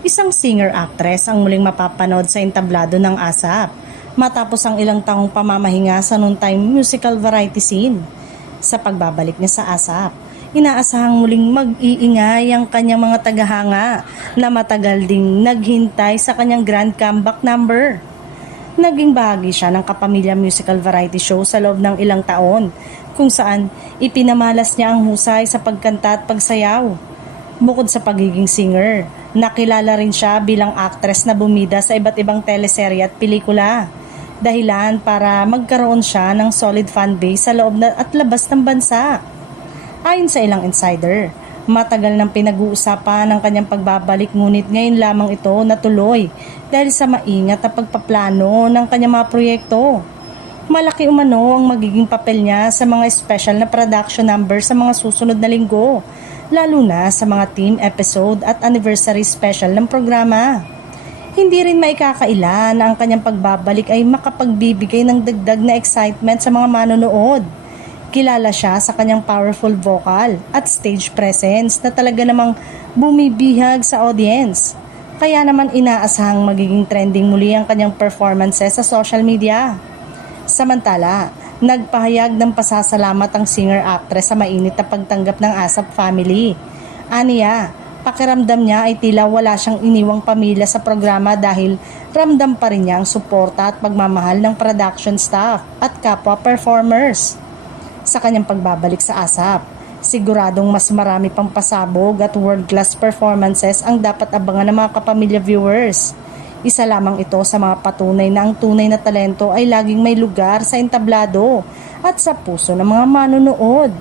Isang singer-actress ang muling mapapanood sa entablado ng ASAP matapos ang ilang taong pamamahinga sa noontime musical variety scene. Sa pagbabalik niya sa ASAP, inaasahang muling mag-iingay ang kanyang mga tagahanga na matagal ding naghintay sa kanyang grand comeback number. Naging bahagi siya ng Kapamilya Musical Variety Show sa loob ng ilang taon kung saan ipinamalas niya ang husay sa pagkanta at pagsayaw. Bukod sa pagiging singer, nakilala rin siya bilang actress na bumida sa iba't ibang teleserye at pelikula. Dahilan para magkaroon siya ng solid fanbase sa loob at labas ng bansa. Ayon sa ilang insider, matagal nang pinag-uusapan ang kanyang pagbabalik ngunit ngayon lamang ito natuloy dahil sa maingat na pagpaplano ng kanyang mga proyekto. Malaki umano ang magiging papel niya sa mga special na production number sa mga susunod na linggo, lalo na sa mga team episode at anniversary special ng programa. Hindi rin maikakaila na ang kanyang pagbabalik ay makapagbibigay ng dagdag na excitement sa mga manonood. Kilala siya sa kanyang powerful vocal at stage presence na talaga namang bumibihag sa audience. Kaya naman inaasahang magiging trending muli ang kanyang performances sa social media. Samantala, nagpahayag ng pasasalamat ang singer-actress sa mainit na pagtanggap ng ASAP family. Aniya, pakiramdam niya ay tila wala siyang iniwang pamilya sa programa dahil ramdam pa rin niya ang suporta at pagmamahal ng production staff at kapwa performers. Sa kanyang pagbabalik sa ASAP, siguradong mas marami pang pasabog at world-class performances ang dapat abangan ng mga kapamilya viewers. Isa lamang ito sa mga patunay na ang tunay na talento ay laging may lugar sa entablado at sa puso ng mga manonood.